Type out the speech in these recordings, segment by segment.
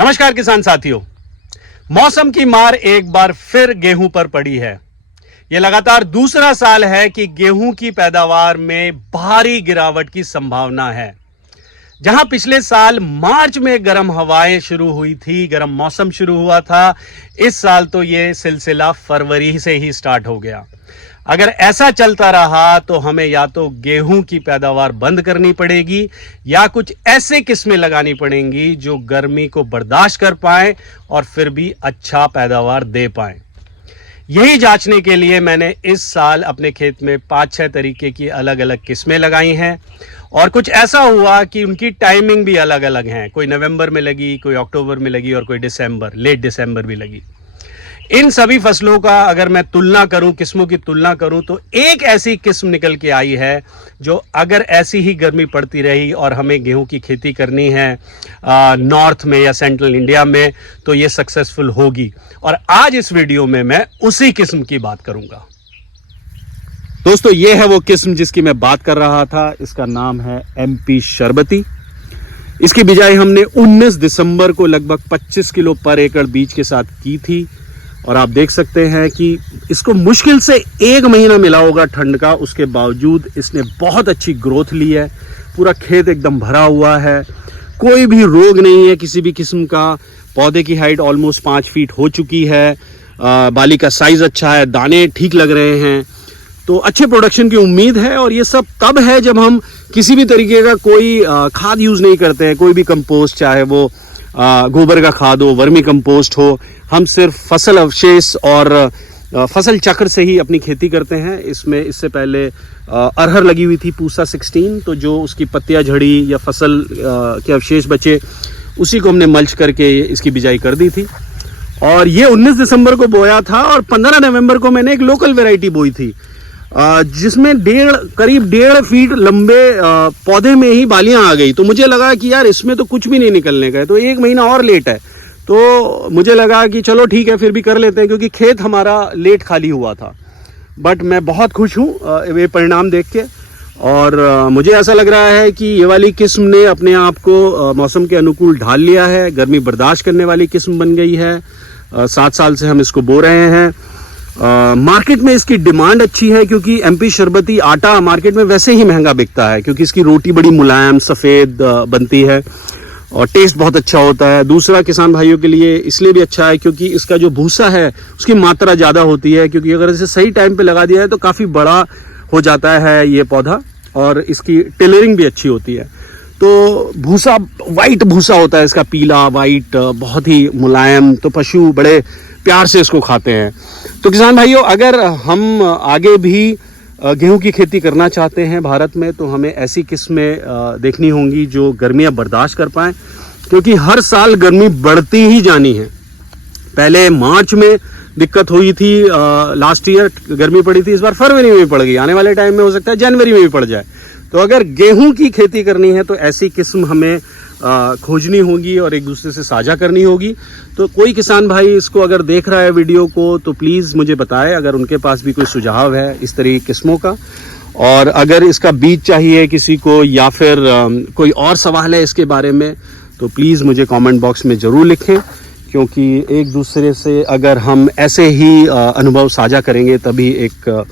नमस्कार किसान साथियों, मौसम की मार एक बार फिर गेहूं पर पड़ी है। यह लगातार दूसरा साल है कि गेहूं की पैदावार में भारी गिरावट की संभावना है। जहां पिछले साल मार्च में गर्म हवाएं शुरू हुई थी, गर्म मौसम शुरू हुआ था, इस साल तो यह सिलसिला फरवरी से ही स्टार्ट हो गया। अगर ऐसा चलता रहा तो हमें या तो गेहूं की पैदावार बंद करनी पड़ेगी या कुछ ऐसे किस्में लगानी पड़ेंगी जो गर्मी को बर्दाश्त कर पाएं और फिर भी अच्छा पैदावार दे पाएं। यही जांचने के लिए मैंने इस साल अपने खेत में 5-6 तरीके की अलग अलग किस्में लगाई हैं और कुछ ऐसा हुआ कि उनकी टाइमिंग भी अलग अलग है। कोई नवंबर में लगी, कोई अक्टूबर में लगी और कोई लेट दिसंबर भी लगी। इन सभी फसलों का अगर मैं तुलना करूं, किस्मों की तुलना करूं, तो एक ऐसी किस्म निकल के आई है जो अगर ऐसी ही गर्मी पड़ती रही और हमें गेहूं की खेती करनी है नॉर्थ में या सेंट्रल इंडिया में, तो ये सक्सेसफुल होगी। और आज इस वीडियो में मैं उसी किस्म की बात करूंगा। दोस्तों, ये है वो किस्म जिसकी मैं बात कर रहा था। इसका नाम है MP शरबती। इसकी बिजाई हमने 19 दिसंबर को लगभग 25 किलो पर एकड़ बीज के साथ की थी और आप देख सकते हैं कि इसको मुश्किल से 1 महीना मिला होगा ठंड का, उसके बावजूद इसने बहुत अच्छी ग्रोथ ली है। पूरा खेत एकदम भरा हुआ है, कोई भी रोग नहीं है किसी भी किस्म का। पौधे की हाइट ऑलमोस्ट 5 फीट हो चुकी है। बाली का साइज अच्छा है, दाने ठीक लग रहे हैं, तो अच्छे प्रोडक्शन की उम्मीद है। और ये सब तब है जब हम किसी भी तरीके का कोई खाद यूज नहीं करते हैं, कोई भी कंपोस्ट, चाहे वो गोबर का खाद हो, वर्मी कंपोस्ट हो। हम सिर्फ फसल अवशेष और फसल चक्र से ही अपनी खेती करते हैं। इसमें इससे पहले अरहर लगी हुई थी पूसा 16, तो जो उसकी पत्तियां झड़ी या फसल के अवशेष बचे, उसी को हमने मल्च करके इसकी बिजाई कर दी थी। और ये 19 दिसंबर को बोया था और 15 नवंबर को मैंने एक लोकल वेराइटी बोई थी जिसमें करीब 1.5 फीट लंबे पौधे में ही बालियां आ गई। तो मुझे लगा कि यार इसमें तो कुछ भी नहीं निकलने का है, तो 1 महीना और लेट है। तो मुझे लगा कि चलो ठीक है, फिर भी कर लेते हैं, क्योंकि खेत हमारा लेट खाली हुआ था। बट मैं बहुत खुश हूँ ये परिणाम देख के। और मुझे ऐसा लग रहा है कि ये वाली किस्म ने अपने आप को मौसम के अनुकूल ढाल लिया है, गर्मी बर्दाश्त करने वाली किस्म बन गई है। 7 साल से हम इसको बो रहे हैं। मार्केट में इसकी डिमांड अच्छी है, क्योंकि MP शरबती आटा मार्केट में वैसे ही महंगा बिकता है, क्योंकि इसकी रोटी बड़ी मुलायम सफ़ेद बनती है और टेस्ट बहुत अच्छा होता है। दूसरा, किसान भाइयों के लिए इसलिए भी अच्छा है क्योंकि इसका जो भूसा है उसकी मात्रा ज़्यादा होती है, क्योंकि अगर इसे सही टाइम पे लगा दिया है तो काफ़ी बड़ा हो जाता है ये पौधा और इसकी टेलरिंग भी अच्छी होती है। तो भूसा वाइट भूसा होता है इसका, पीला वाइट, बहुत ही मुलायम, तो पशु बड़े प्यार से इसको खाते हैं। तो किसान भाइयों, अगर हम आगे भी गेहूं की खेती करना चाहते हैं भारत में, तो हमें ऐसी किस्में देखनी होंगी जो गर्मियां बर्दाश्त कर पाएं, क्योंकि हर साल गर्मी बढ़ती ही जानी है। पहले मार्च में दिक्कत हुई थी, लास्ट ईयर गर्मी पड़ी थी, इस बार फरवरी में भी पड़ गई। आने वाले टाइम में हो सकता है जनवरी में भी पड़ जाए। तो अगर गेहूं की खेती करनी है तो ऐसी किस्म हमें खोजनी होगी और एक दूसरे से साझा करनी होगी। तो कोई किसान भाई इसको अगर देख रहा है वीडियो को, तो प्लीज़ मुझे बताएं अगर उनके पास भी कोई सुझाव है इस तरह की किस्मों का। और अगर इसका बीज चाहिए किसी को या फिर कोई और सवाल है इसके बारे में, तो प्लीज़ मुझे कमेंट बॉक्स में ज़रूर लिखें, क्योंकि एक दूसरे से अगर हम ऐसे ही अनुभव साझा करेंगे तभी एक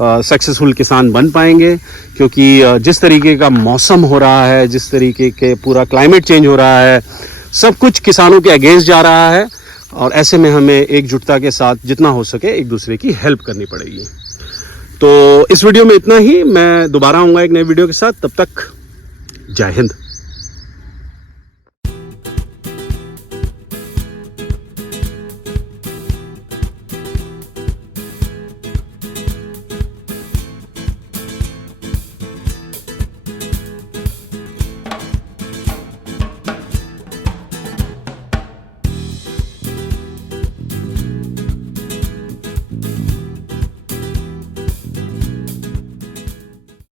सक्सेसफुल किसान बन पाएंगे। क्योंकि जिस तरीके का मौसम हो रहा है, जिस तरीके के पूरा क्लाइमेट चेंज हो रहा है, सब कुछ किसानों के अगेंस्ट जा रहा है और ऐसे में हमें एकजुटता के साथ जितना हो सके एक दूसरे की हेल्प करनी पड़ेगी। तो इस वीडियो में इतना ही। मैं दोबारा आऊँगा एक नए वीडियो के साथ। तब तक जय हिंद।